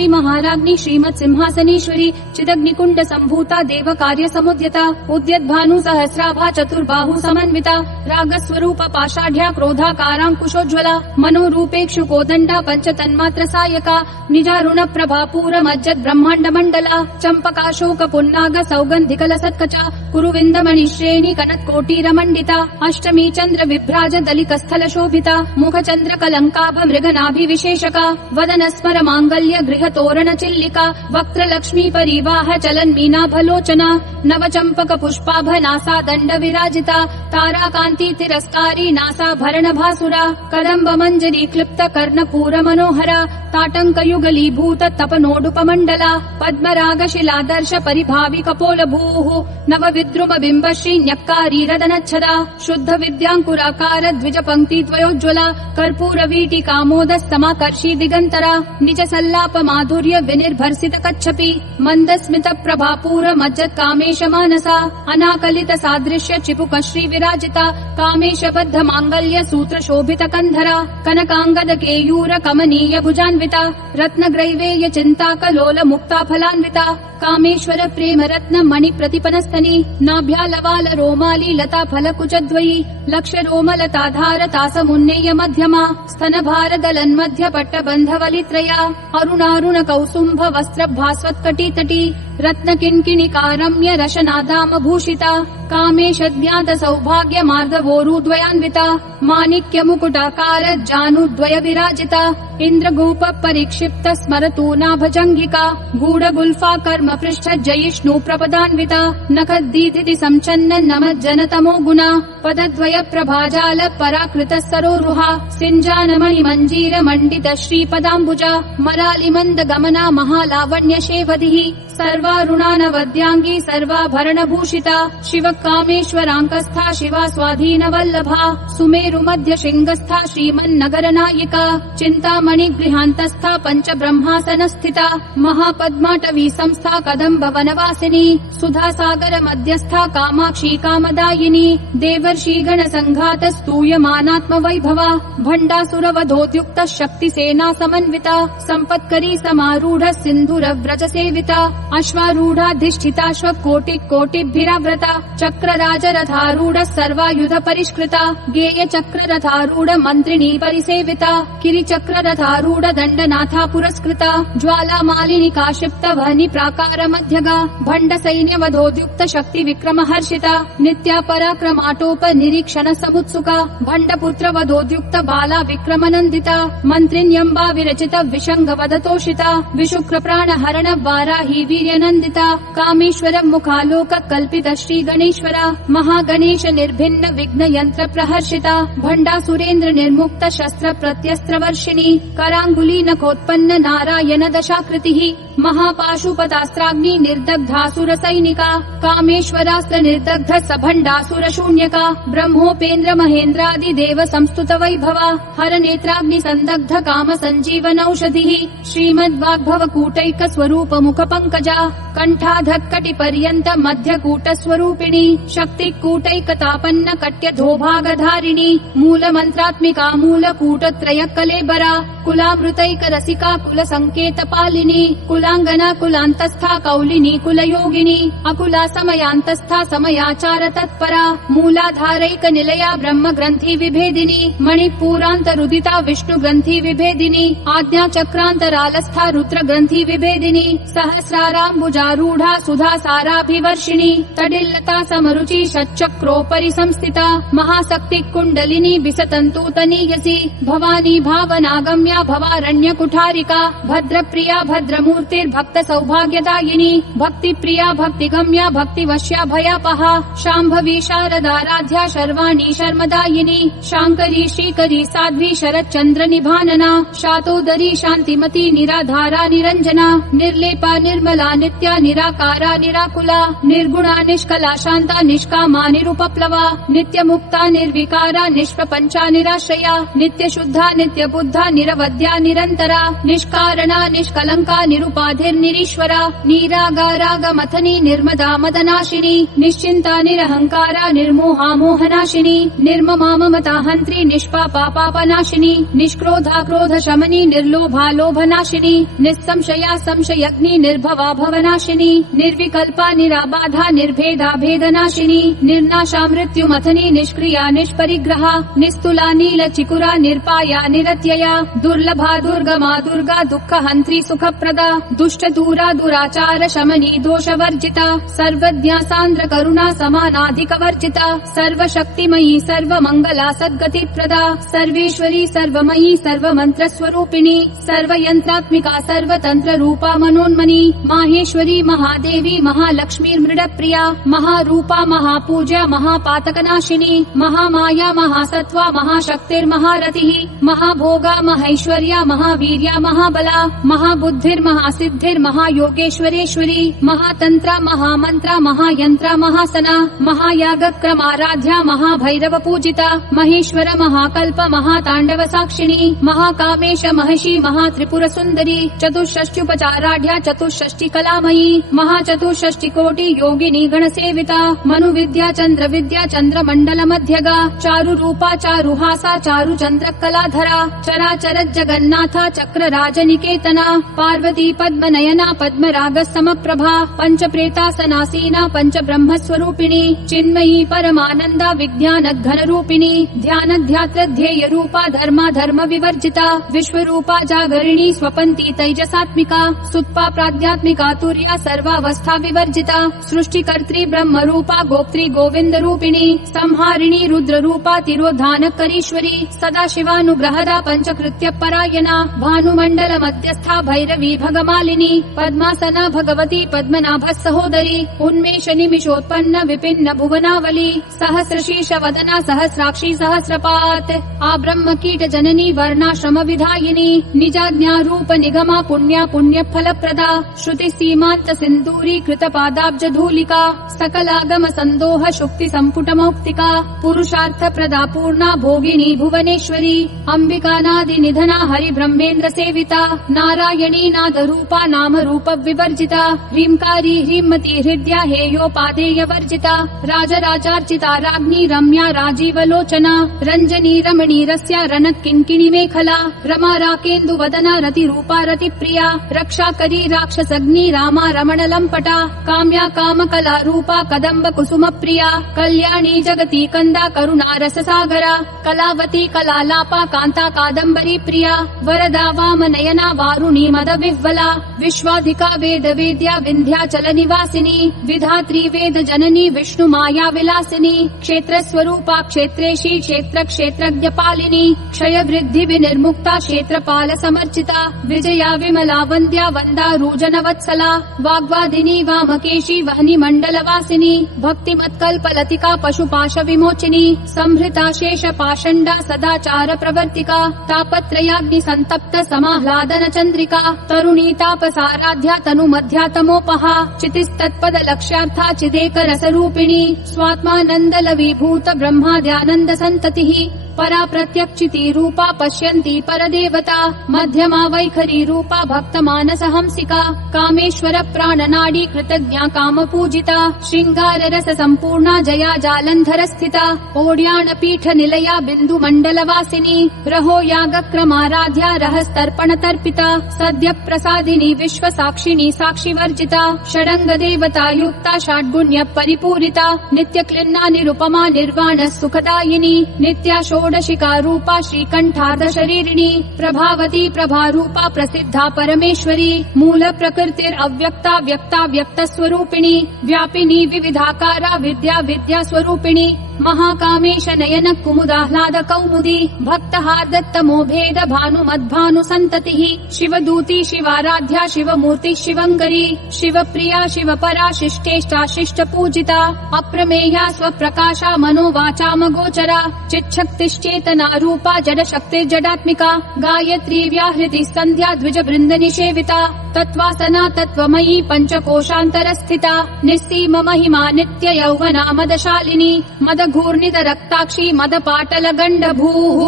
श्री महाराज्ञी श्रीमत् सिंहासनेश्वरी चिदग्निकुंड संभूता देव कार्य समुद्यता उद्यद्भानु सहस्राभा चतुर्बाहु समन्विता रागस्वरूप पाषाढ्या क्रोधाकारांकुशोज्ज्वला मनोरूपेक्षु कोदंडा पंचतन्मात्र सायका निजारुण प्रभापूर मज्जद ब्रह्मांड मंडला चंपकाशोक पुन्नाग सौगंधिकल सत्कचा कुरुविंदमणि श्रेणी कनत्कोटीर मंडिता अष्टमी चंद्र विभ्राज दलिक स्थल शोभिता मुख चंद्र कलंकाभ मृगनाभि विशेषका वदन स्मर मांगल्य गृह तोरण चिल्लिका वक्त्र लक्ष्मी परिवाह चलन मीनाभलोचना नव चंपक पुष्पाभ नासा दंड विराजिता तारा कांति तिरस्कारी नासा भरण भासुरा कदम्ब मंजरी क्लिप्त कर्णपूर मनोहरा ताटंक युगलीभूत तपनोडुपमंडला पद्मराग शिलादर्श परिभावि कपोल भूः नव विद्रुम बिंब श्री न्यक्कारी रदनच्छदा शुद्ध विद्यांकुराकार द्विज पंक्ति द्वयोज्ज्वला कर्पूर वीटी कामोद समाकर्षी दिगंतरा निज सल्लाप माधुर्य विनिर्भर्सित कच्छपि मंद स्मित प्रभापूर मज्जत कामेश मानसा अनाकलित सादृश्य चिपुक श्री विराजिता कामेश बद्ध मांगल्य सूत्र शोभित कंधरा कनकांगद केयूर कमनीय भुजान्विता रत्न ग्रैवेय चिंता कलोल मुक्ता फलान्विता कामेश्वर प्रेम रत्न मणि प्रतिपनस्तनी नाभ्यालवाल रोमाली लता फल कुचद्वयी लक्ष रोमलताधार तासमुन्नेय मध्यमा स्तन भार दलन मध्य पट्ट बंधवलित्रया अरुणारुण कौसुंभ वस्त्र भास्वत्कटी तटी रत्न किंकिणिकारम्य रशनादाम भूषिता कामेशद्यात सौभाग्य मार्दवोरुद्वयान्विता माणिक्य मुकुटाकार जानुद्वय विराजिता इंद्रगोप परिक्षिप्त स्मरतूनाभजंगिका गूढ़ गुल्फा कर्म पृष्ठ जयिष्णु प्रपदान्विता नखद्दीधिति संचन्न नमज्जन तमो गुणा पदद्वय प्रभाजाल पराकृत सरोरुहा सिंजानमणि मंजीर मंडित श्रीपदाम्बुजा मरालि मंद गमना महालावण्य शेवधिः सर्वारुणानवद्यांगी सर्वाभरण भूषिता शिव कामेश्वरांकस्था शिवा स्वाधीन वल्लभा सुमेरु मध्य शृंगस्था श्रीमन्नगर नायिका चिंतामणि गृहांतस्था पंच ब्रह्मासन स्थिता महापद्माटवी संस्था कदम्ब वनवासिनी सुधा सागर मध्यस्था कामाक्षी कामदायिनी देवर्षि गण संघात स्तूयमानात्म वैभवा भंडासुर वधोद्युक्त शक्ति सेना समन्विता संपत्करी समारूढ़ सिंधुर व्रज सेविता अश्वारूढ़ाधिष्ठिताश्व कोटि कोटिभिराव्रता चक्र राज रथारूढ़ सर्वायुध परिष्कृता गेय चक्र रथारूढ़ मंत्रिणी परिसेविता किरि चक्र रथारूढ़ दंडनाथा पुरस्कृता ज्वाला मालिनी काशिप्त वहनी प्राकार मध्यगा भंड सैन्य वधोद्युक्त शक्ति विक्रम हर्षिता नित्या पराक्रमाटोप निरीक्षण समुत्सुका भंड पुत्र वधोद्युक्त बाला विक्रम नंदिता मंत्रिण्यंबा विरचित विशंग वदतोषिता विशुक्र प्राण हरण वाराही वीर्यनंदिता कामेश्वर मुखालोक कल्पित श्री गणेश्वरा महागणेश निर्भिन्न विघ्न यंत्र प्रहर्षिता भंडा सुरेंद्र निर्मुक्त शस्त्र प्रत्यस्त्र वर्षिणी करांगुली नखोत्पन्न नारायण दशाकृतिः महापाशुपतास्त्राग्नि निर्दग्धासुर सैनिका कामेश्वरास्त्र निर्दग्ध सभंडासुर शून्यका ब्रह्मोपेन्द्र महेन्द्रादि देव संस्तुत वैभवा हर नेत्राग्नि संदग्ध काम संजीवन औषधिः श्रीमद्वाग्भव कूटैक स्वरूप मुख पंकजा कंठाधक्कटि पर्यंत मध्य कूट स्वरूपिणी शक्ति कूटैकतापन्न कट्य धोभागधारिणी मूल मंत्रात्मिका मूल कूट त्रय कलेबरा कुलामृतैक रसिका कुल संकेत पालिनी कुलांगना कुलांतस्था कौलिनी कुल योगिनी अकुला समयांतस्था समयाचार तत्परा मूलाधारैक निलया ब्रह्म ग्रंथि विभेदिनी मणिपूरांत रुदिता विष्णु ग्रंथि विभेदिनी आज्ञा चक्रांतरालस्था रुद्र ग्रंथि विभेदिनी सहस्राराम्बुजारूढ़ा सुधा साराभिवर्षिणी तडिल्लता समरुचि षट्चक्रोपरि संस्थिता महाशक्ति कुंडलिनी विसतंतूतनीयसी भवानी भावनागम्या भवारण्य कुठारिका भद्र प्रिया भद्रमूर्तिर्भक्त सौभाग्यदायिनी भक्ति प्रिया भक्तिगम्या भक्तिवश्या भयापहा शाम्भवी शारदाराध्या शर्वाणी शर्मदायिनी शांकरी श्रीकरी साध्वी शरच्चंद्र निभानना शातोदरी शांतिमती निराधारा निरंजना निर्लेपा निर्मला नित्या निराकारा निराकुला निर्गुणा निष्कला शांति निशांता निष्कामा निरुपप्लवा नित्यमुक्ता निर्विकारा निष्प्रपंचा निराश्रया नित्यशुद्धा नित्यबुद्धा निरवध्या निरंतरा निष्कारणा निष्कलंका निरुपाधिर्निरीश्वरा निरागारागमथनी निर्मदा मदनाशिनी निश्चिंता निरहंकारा निर्मोहा मोहनाशिनी निर्ममा ममता हंत्री निष्पापा पापनाशिनी निष्क्रोधा क्रोध शमनी निर्लोभा लोभनाशिनी निस्संशया संशयग्नि निर्भवा भवनाशिनी निर्विकल्पा निराबाधा निर्भेदा भेदनाशिनी निर्नाशा मृत्युमथनी निष्क्रिया निष्परिग्रहा निस्तुला नीलचिकुरा निर्पाया निरत्यया दुर्लभा दुर्गमा दुर्गा दुःख हंत्री सुखप्रदा दुष्टदूरा दुराचार शमनी दोषवर्जिता सर्वज्ञा सान्द्र करुणा समानाधिकवर्जिता सर्वशक्तिमयी सर्वमंगला सद्गतिप्रदा सर्वेश्वरी सर्वमयी सर्वमन्त्रस्वरूपिणी सर्वयंत्रात्मिका सर्वतंत्र रूपा मनोन्मनी माहेश्वरी महादेवी महालक्ष्मीर्मृडप्रिया महारूपा महापूज्या महापातकनाशिनी महामाया महासत्त्वा महाशक्तिर्महारतिः महाभोगा महैश्वर्या महावीर्या महाबला महाबुद्धिर्महासिद्धिर्महायोगेश्वरेश्वरी महातंत्रा महामंत्रा महायंत्रा महासना महायागक्रमाराध्या महाभैरव पूजिता महेश्वर महाकल्प महातांडव साक्षिणी महाकामेश महर्षि महात्रिपुर सुंदरी चतुष्षष्ट्युपचाराढ्या चतुष्षष्टि कलामयी महाचतुष्षष्टि कोटि योगिनी गणसेविता मनुविद्या चंद्र विद्या चंद्रमंडल मध्यगा चारु रूपा चारुहासा चारु चंद्र कलाधरा चराचर जगन्नाथा चक्र राजनिकेतना पार्वती पद्मनयना पद्मराग समप्रभा पंच प्रेतासनासीना पंच ब्रह्म स्वरूपिणी चिन्मयी परमानंदा विज्ञान घन रूपिणी ध्यान ध्यात्र ध्येय रूपा धर्मा धर्म विवर्जिता विश्वरूपा जागरिणी स्वपंती तैजसात्मिका सुत्पा प्राध्यात्मिका तुर्या सर्वावस्था विवर्जिता सृष्टिकर्त्री ब्रह्म रूपा गोप्त्री गोविंद रूपिणी संहारिणी रुद्र रूपा तिरोधानकरीश्वरी सदा शिवानुग्रहदा पंचकृत्य परायणा भानुमंडल मध्यस्था भैरवी भगमालिनी पद्मासना भगवती पद्मनाभ सहोदरी उन्मेष निमिषोत्पन्न विपिन्न भुवनावली सहस्रशीर्ष वदना सहस्राक्षी सहस्रपात आ ब्रह्म कीट जननी वर्णाश्रम विधायिनी निजाज्ञा रूप निगमा पुण्या पुण्य फलप्रदा श्रुति सीमांत सिंदूरी कृत पादाब्ज धूलिका सकलागम संदोह शुक्ति संपुट मौक्तिका पुरुषार्थ प्रदा पूर्णा भोगिनी भुवनेश्वरी अंबिका नादि निधना हरि ब्रह्मेन्द्र सेविता नारायणी नाद रूपा नाम रूप विवर्जिता ह्रींकारी ह्रीमती हृदया हेयोपादेय वर्जिता राजराजार्चिता राज्ञी रम्या राजीवलोचना रंजनी रमणी रस्या रनक किंकिणी मेखला रमा राकेन्दु वदना रति रूपा रति प्रिया रक्षा करी राक्षसग्नि रामा रमण लंपटा काम्या काम कला रूपा कदम्ब कुसुम प्रिया कल्याणी जगती कंदा करुणा रस सागरा कलावती कलालापा कांता कादम्बरी प्रिया वरदा वाम नयना वारुणी मद विह्वला विश्वाधिका वेद वेद्या विंध्याचल निवासिनी विधात्री वेद जननी विष्णु माया विलासिनी क्षेत्र स्वरूपा क्षेत्रेशी क्षेत्र क्षेत्रज्ञ पालिनी क्षय वृद्धि विनिर्मुक्ता क्षेत्रपाल समर्चिता विजया विमला वंद्या वंदा रूजन वत्सला वाग्वादिनी वामकेशी वहनी मंडल वासिनी भक्तिमत्कल्प लतिका पशुपाश विमोचिनी संभृता शेष पाषंडा सदाचार प्रवर्तिका तापत्रयाग्नि संतप्त समाह्लादन चंद्रिका तरुणी तापसाराध्या तनु मध्या तमोपहा चितिस्तत्पद लक्ष्यार्था चिदेक रस रूपिणी स्वात्मानंद लवीभूत ब्रह्माद्यानंद संततिः परा प्रत्यक्षिति रूपा पश्यन्ति परदेवता मध्यमा वैखरी रूपा भक्त मानस हंसिका कामेश्वर प्राणनाडी कृतज्ञा काम पूजिता श्रृंगार रस संपूर्णा जया जालंधर स्थिता ओड्यान पीठ निलया बिंदु मंडल वासिनी रहो याग क्रमाराध्या रहस्तर्पण तर्पिता सद्य प्रसादिनी विश्व साक्षिणी साक्षी वर्जिता षडंग देवता युक्ता षड्गुण्य परिपूरिता नित्य क्लिन्ना निरुपमा निर्वाण सुखदायिनी नित्या षोडशिका रूपा श्रीकंठार्ध शरीरिणी प्रभावती प्रभा रूपा प्रसिद्धा परमेश्वरी मूल प्रकृतिर अव्यक्ता व्यक्ता व्यक्त स्वरूपिणी व्यापिनी विविधाकारा विद्या विद्या स्वरूपिणी महाकामेश नयन कुमुदाह्लाद कौमुदी भक्तहार्दत्तमो भेद भानुमद्भानु सन्ततिः शिवदूती शिवाराध्या शिवमूर्ति शिवङ्करी शिवप्रिया शिवपरा शिष्टेष्टा शिष्टपूजिता अप्रमेया स्वप्रकाशा मनोवाचामगोचरा चिच्छक्तिश्चेतना रूपा जडशक्तिर्जडात्मिका गायत्री व्याहृति सन्ध्या द्विजवृन्द निषेविता तत्त्वासना तत्त्वमयी पञ्चकोशान्तरस्थिता निस्सीम महिमा नित्य यौवना मदशालिनी मदघूर्णित रक्ताक्षी मदपाटल गण्डभूः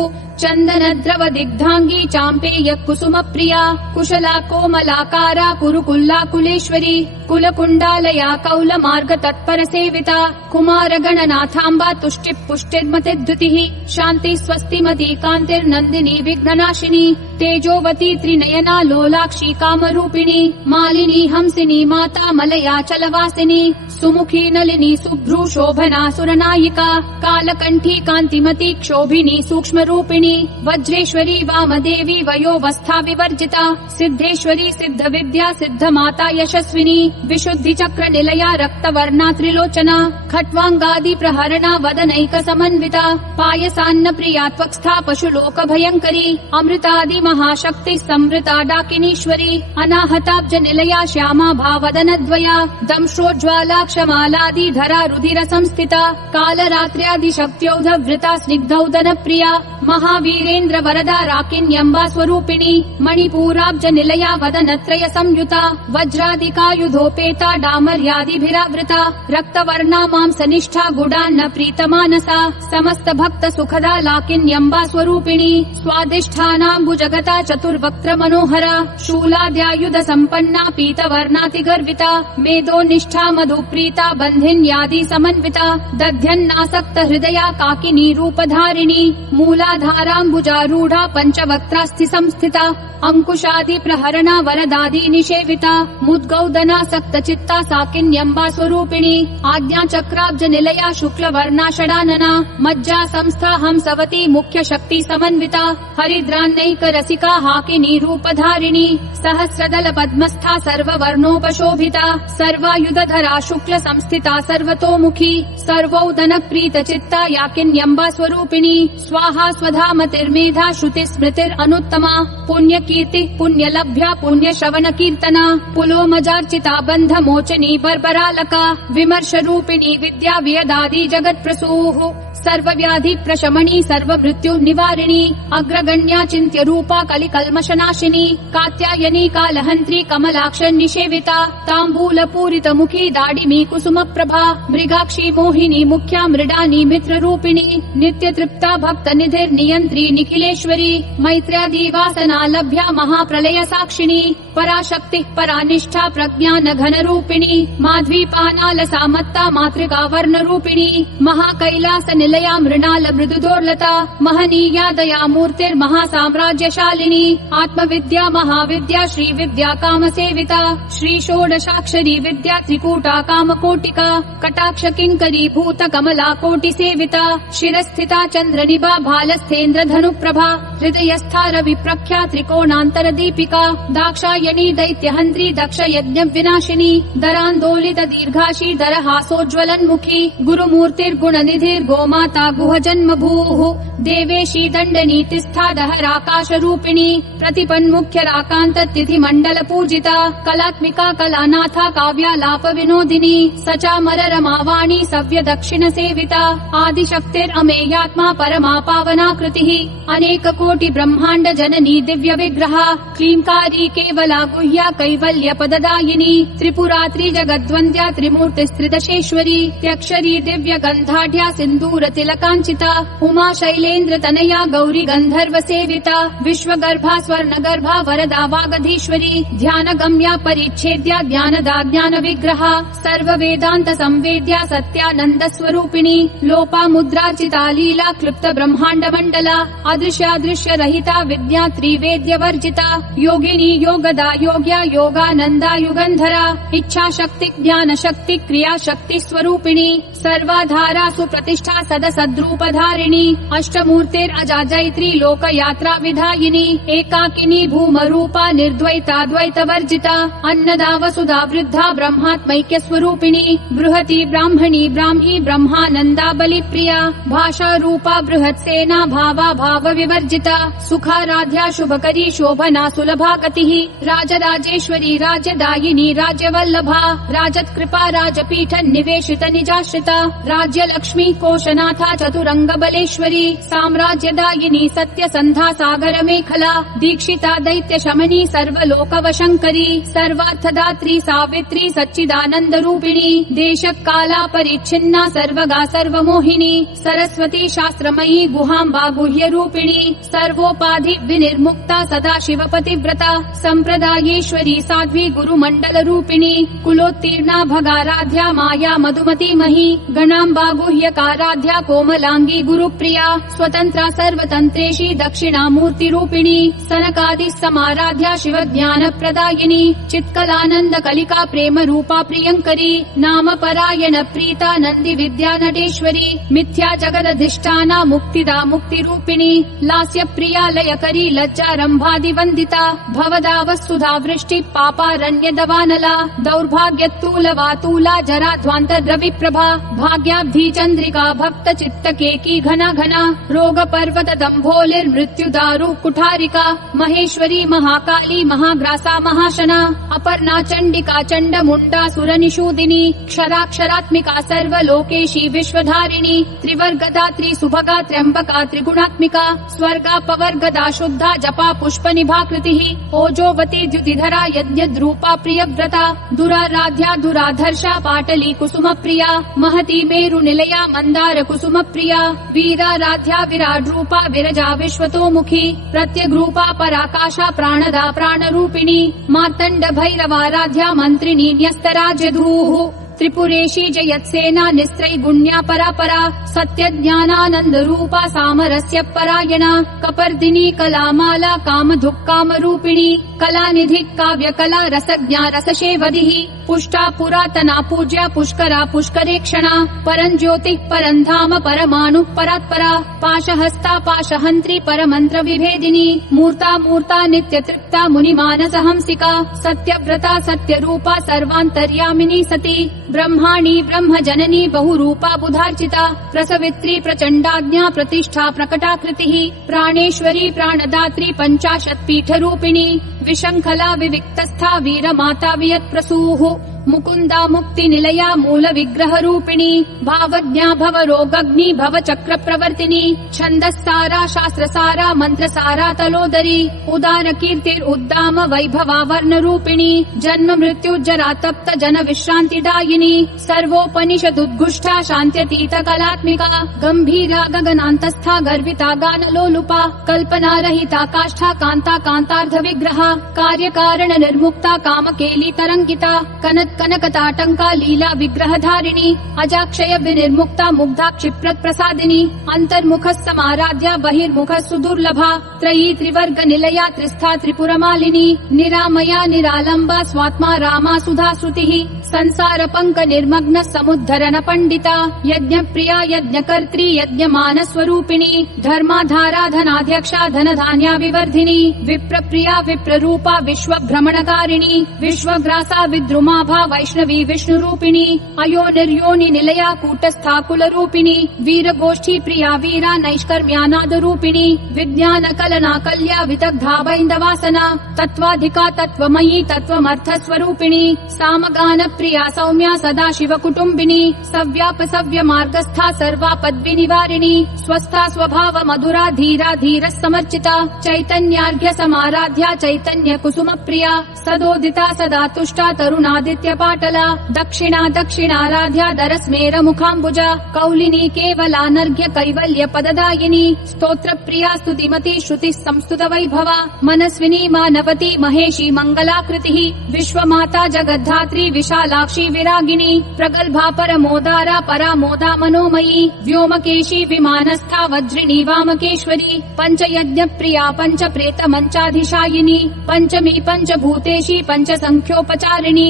चन्दनद्रव दिग्धाङ्गी चाम्पेय कुसुम प्रिया कुशला कोमलाकारा कुरुकुल्ला कुलेश्वरी कुलकुण्डालया कौलमार्ग तत्पर सेविता कुमार गणनाथाम्बा तुष्टिः पुष्टिर्मतिद्युतिः शान्ति स्वस्तिमती कान्तिर्नन्दिनी विघ्ननाशिनी तेजोवती त्रिनयना लोलाक्षी कामरूपिणी मालिनी हंसिनी माता मलया चलवासिनी सुमुखी नलिनी सुभ्रू शोभना सुरनायिका कालकण्ठी कान्तिमती क्षोभिनी सूक्ष्मरूपिणी वज्रेश्वरी वामदेवी वयोवस्था विवर्जिता सिद्धेश्वरी सिद्ध विद्या सिद्ध माता यशस्विनी विशुद्धि चक्र निलया रक्तवर्णा त्रिलोचना खट्वांगादि प्रहरणा वदनैक समन्विता पायसान्न प्रिया त्वक्स्था पशुलोक भयंकरी अमृतादि महाशक्ति समृता डाकिनीश्वरी अनाहताब्ज निलया श्यामा भावदनद्वया दंश्रोज्ज्वाला क्षमालादि धरा रुधिर संस्थिता कालरात्र्यादि शक्त्योधवृता स्निग्धौदन प्रिया महावीरेन्द्र वरदा राकिन्यम्बा स्वरूपिणी मणिपूराब्ज निलया वदनत्रय संयुता वज्रादिकायुधोपेता डामर्यादिभिरावृता रक्तवर्णा मांसनिष्ठा गुडान्न प्रीतमानसा समस्त भक्त सुखदा लाकिन्यम्बा स्वरूपिणी स्वादिष्ठानाम्बुजगता चतुर्वक्त्र मनोहरा शूलाद्यायुध सम्पन्ना पीतवर्णातिगर्विता मेदोनिष्ठा मधुप्रीता बन्धिन्यादि समन्विता दध्यन्नासक्त हृदया काकिनी रूपधारिणी मूलाधाराम्बुजारूढा पञ्चवक्त्रास्थि संस्थिता अंकुशादि प्रहरणा वरदादि निषेविता मुद्गौदनासक्त चित्ता साकिन्यम्बा स्वरूपिणी आज्ञा चक्राब्ज निलया शुक्ल वर्णा षडानना मज्जा संस्था हंसवती मुख्य शक्ति समन्विता हरिद्रान्नैक रसिका हाकिनी रूपधारिणी सहस्रदल पद्मस्था सर्ववर्णोपशोभिता सर्वायुधधरा शुक्ल संस्थिता सर्वतोमुखी सर्वौदन प्रीत चित्ता याकिन्यम्बा स्वरूपिणी स्वाहा स्वधा मतिर्मेधा श्रुति स्मृतिरनुत्तमा पुण्य कीर्ति पुण्य लभ्या पुण्य श्रवण कीर्तना पुलोमजार्चिता बंध मोचनी बर्बरालका विमर्श रूपिणी विद्या वियदादि जगत प्रसूः सर्वव्याधि प्रशमनी सर्व मृत्यु निवारिणी अग्रगण्या चिन्त्य रूपा कलिकल्मषनाशिनी कात्यायनी कालहन्त्री कमलाक्ष निषेविता ताम्बूल पूरित मुखी दाडिमी कुसुम प्रभा मृगाक्षी मोहिनी मुख्या मृडानी मित्र रूपिणी नित्य तृप्ता भक्त निधिर्नियन्त्री निखिलेश्वरी मैत्र्यादि वासना लभ्या महाप्रलय साक्षिणी पराशक्तिः परानिष्ठा प्रज्ञान घन रूपिणी माध्वीपानालसा मत्ता मातृका वर्ण रूपिणी महाकैलास निलया मृणाल मृदुदोर्लता महनीया दया मूर्तिर्महासाम्राज्यशालिनी आत्मविद्या महाविद्या श्रीविद्या कामसेविता श्री षोडशाक्षरी विद्या त्रिकूटा कामकोटिका कटाक्ष किङ्करी भूत कमला कोटि सेविता शिरस्थिता चन्द्रनिभा भालस्थेन्द्र धनुप्रभा हृदयस्था रविप्रख्या त्रिकोणान्तर दीपिका दाक्षायणी दैत्यहन्त्री दक्ष यज्ञ विनाशिनी दरान्दोलित दीर्घाशी दरहासोज्ज्वलन्मुखी गुरुमूर्तिर्गुणनिधिर्गोमाता गुह जन्मभूः देवेशी दण्डनीतिस्था दहराकाश रूपिणी प्रतिपन्मुख्यराकान्त तिथि मण्डल पूजिता कलात्मिका कलानाथा काव्यालाप विनोदिनी सचामर रमावाणी सव्य दक्षिण सेविता आदिशक्तिरमेयात्मा परमा पावनाकृतिः अनेक कोटि ब्रह्माण्ड जननी दिव्य विग्रहा क्लींकारी केवला गुह्या कैवल्य पददायिनी त्रिपुरा त्रिजगद्वन्द्या त्रिमूर्तिस्त्रिदशेश्वरी त्यक्षरी दिव्य गन्धाढ्या सिन्दूर तिलकाञ्चिता उमा शैलेन्द्र तनया गौरी गन्धर्व सेविता विश्वगर्भा स्वर्णगर्भा वरदा वागधीश्वरी ध्यान गम्या परिच्छेद्या ज्ञानदा ज्ञान विग्रहा सर्व वेदान्त संवेद्या सत्यानन्द स्वरूपिणी लोपा मुद्रार्चिता लीला क्लुप्त ब्रह्माण्ड मण्डला अदृश्यादृश्य रहिता विद्या त्रिवेद्य वर्जिता योगिनी योगदा योग्या योगानन्दा युगन्धरा इच्छा शक्ति ज्ञान शक्ति क्रिया शक्ति स्वरूपिणी सर्वाधारा सुप्रतिष्ठा सदसद्रूपधारिणी अष्टमूर्तिरजा जैत्री लोकयात्रा विधायिनी एकाकिनी भूमरूपा निर्द्वैताद्वैतवर्जिता अन्नदा वसुधा वृद्धा ब्रह्मात्मैक्य स्वरूपिणी बृहती ब्राह्मणी ब्राह्मी ब्रह्मानन्दा बलिप्रिया भाषा रूपा बृहत्सेना भावा भाव विवर्जिता सुखाराध्या शुभकरी शोभना सुलभा गतिः राजराजेश्वरी राज्यदायिनी राज्यवल्लभा राजत्कृपा राजपीठ निवेशित निजाश्रिता राज्यलक्ष्मी कोशनाथा चतुरंगबलेश्वरी साम्राज्यदायिनी सत्यसन्धा सागर मेखला दीक्षिता दैत्य शमनी सर्वलोकवशंकरी सर्वार्थदात्री सावित्री सच्चिदानंद रूपिणी देशकाला परिच्छिन्ना सर्वगा सर्वमोहिनी सरस्वती शास्त्रमयी गुहाम्बा गुह्य रूपिणी सर्वोपाधि विनिर्मुक्ता सदा शिवपतिव्रता संप्रदायेश्वरी साध्वी गुरुमंडल रूपिणी कुलोत्तीर्णा भगाराध्या माया मधुमती मही गणाम्बा गुह्यकाराध्या कोमलांगी गुरुप्रिया स्वतंत्रा सर्वतंत्रेशी दक्षिणामूर्ति रूपिणी सनकादि समाराध्या शिव ज्ञान प्रदायिनी चित्कलानंद कलिका प्रेम रूपा प्रियंकरी नाम परायण प्रीता नंदी विद्या नटेश्वरी मिथ्या जगदधिष्ठाना मुक्तिदा मुक्ति रूपिणी लास्य प्रिया लयकरी लज्जारंभादि वंदिता भवदा वस्तुधा वृष्टि पापारण्य दवानला दौर्भाग्यतूल वातूला जरा ध्वांत द्रवि प्रभा भाग्याब्धि चंद्रिका भक्त चित्त केकी घना घना रोग पर्वत दंभोलिर मृत्यु दारु कुठारिका महेश्वरी महाकाली महाग्रासा महाशना अपर्णा चंडिका चंड मुंडा सुर निषूदिनी क्षराक्षरात्मिका सर्वलोकेशी विश्वधारिणी त्रिवर्गदा त्रिसुभगा त्र्यंबका त्रिगुणात्मिका स्वर्गा पवर्गदा शुद्धा जपा पुष्प निभाकृतिः ओजोवती द्युतिधरा यज्ञद्रूपा प्रियव्रता दुराराध्या दुराधर्षा पाटली कुसुम प्रिया महती मेरु निलया मंदार कुसुम प्रिया वीराराध्या विराट रूपा विरजा विश्वतोमुखी प्रत्यग्रूपा पराकाशा प्राणदा प्राण रूपिणी मार्तंड भैरवाराध्या मंत्रिणी न्यस्तराज्यधूः त्रिपुरेशी जयत्सेना निस्त्रैगुण्या परापरा सत्य ज्ञानानंद रूपा सामरस्य परायणा कपर्दिनी कलामाला कामधुक् काम रूपिणी कलानिधि काव्य कला रसज्ञा रसशेवधिः पुष्टा पुरातना पूज्या पुष्करा पुष्करेक्षणा परं ज्योतिः परं धाम परमाणु परात्परा पाशहस्ता पाशहन्त्री परमंत्र विभेदिनी मूर्ता मूर्ता नित्य तृप्ता मुनिमानस हंसिका सत्यव्रता सत्यरूपा सर्वान्तर्यामिनी सती ब्रह्माणी ब्रह्म जननी बहुरूपा बुधार्चिता प्रसवित्री प्रचंडाज्ञा प्रतिष्ठा प्रकटाकृतिः प्राणेश्वरी प्राणदात्री पंचाशत् पीठ रूपिणी विशंखला विविक्तस्था वीरमाता वियत्प्रसूः मुकुंदा मुक्ति निलया मूल विग्रह रूपिणी भावज्ञा भव रोगग्नि भव चक्र प्रवर्तिनी छंदसारा शास्त्र सारा मंत्र सारा तलोदरी उदार कीर्तिर उद्दाम वैभवा वर्ण रूपिणी जन्म मृत्यु जरा तप्त जन विश्रांतिदायिनी सर्वोपनिषद उद्घुष्टा शांत्यतीत कलात्मिका गंभीरा गगनांतस्था गर्विता गान लोलुपा कल्पना रहिता काष्ठा कांता कांतार्ध विग्रहा कार्य कारण निर्मुक्ता काम केली तरंगिता कनत कनकताटंका लीला विग्रह धारिणी अजाक्षय विनिर्मुक्ता मुग्धा क्षिप्रत प्रसादिनी अंतर्मुख समाराध्या बहिर्मुख सुदुर्लभा त्रयी त्रिवर्ग निलया त्रिस्था त्रिपुरमालिनी निरामया निरालंबा स्वात्मा रामा सुधा श्रुतिः संसार पंक निर्मग्न समुद्धरण पंडिता यज्ञ प्रिया यज्ञ कर्त्री यज्ञ मान स्वरूपिणी धर्माधारा धनाध्यक्षा धन धान्या विवर्धिनी विप्र प्रिया विप्र रूपा विश्व भ्रमणकारिणी विश्वग्रासा विद्रुमाभा वैष्णवी विष्णु रूपिणी अयो निर्योनि निलया कूटस्था कुल रूपिणी वीर गोष्ठी प्रिया वीरा नैष्कर्म्यानाद रूपिणी विज्ञान कलना कल्या विदग्धा वैन्दवासना तत्वाधिका तत्वमयी तत्वमर्थ स्वरूपिणी सामगान प्रिया सौम्या सदा शिव कुटुम्बिनी सव्याप सव्य मार्गस्था सर्वापद विनिवारिणी स्वस्था स्वभाव मधुरा धीरा धीर समर्चिता चैतन्यार्घ्य समाराध्या चैतन्य कुसुम प्रिया सदोदिता सदा तुष्टा तरुणादित्य पाटला दक्षिणा दक्षिणाराध्या दरस्मेर मुखाम्बुजा कौलिनी केवलानर्घ्य कैवल्य पददायिनी स्तोत्र प्रिया स्तुतिमती श्रुति संस्तुत वैभवा मनस्विनी मानवती महेशी मंगलाकृतिः विश्वमाता जगद्धात्री विशालाक्षी विरागिनी प्रगल्भा परमोदारा परामोदा मनोमयी व्योमकेशी विमानस्था वज्रिणी वामकेश्वरी पंचयज्ञ प्रिया पंच प्रेत मंचाधिशायिनी पंचमी पंचभूतेशी पंच संख्योपचारिणी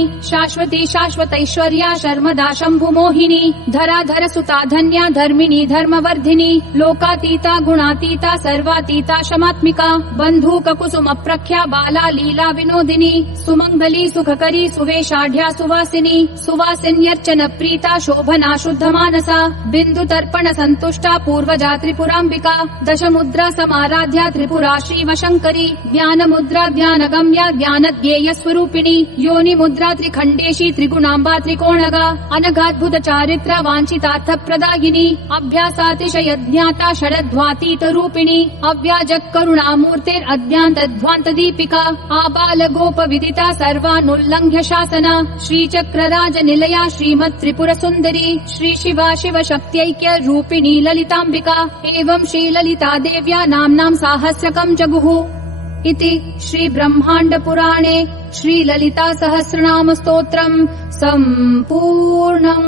शाश्वती शाश्वतैश्वर्या शर्मदा शम्भुमोहिनी धराधर सुता धन्या धर्मिणी धर्मवर्धिनी लोकातीता गुणातीता सर्वातीता शमात्मिका बन्धूक कुसुम प्रख्या बाला लीला विनोदिनी सुमंगली सुखकरी सुवेशाढ्या सुवासिनी सुवासिन्यर्चन प्रीता शोभना शुद्ध मानसा बिंदु तर्पण संतुष्टा पूर्वजा त्रिपुराम्बिका दशमुद्रा समाराध्या त्रिपुरा श्रीवशंकरी ज्ञान मुद्रा ज्ञान गम्या ज्ञान ध्येय स्वरूपिणी योनि मुद्रा त्रिखंडेशी त्रिगुणाम्बा त्रिकोणगा अनगाद्भुत चारित्र वांछितार्थ प्रदायिनी अभ्यासातिशय ज्ञाता षडध्वातीत रूपिणी अव्याजक करुणामूर्तेर अज्ञात ध्वांत दीपिका आबाल गोप विदिता सर्वानुल्लंघ्य शासना श्रीचक्रराज निलया श्रीमत् त्रिपुर सुंदरी श्री शिवा शिव शक्त्यैक्य रूपिणी ललिताम्बिका एवं श्री ललिता देव्या नाम्नां साहस्रकं जगुः इति श्री ब्रह्मांड पुराणे श्री ललिता सहस्रनाम स्तोत्रम् सम्पूर्णम्।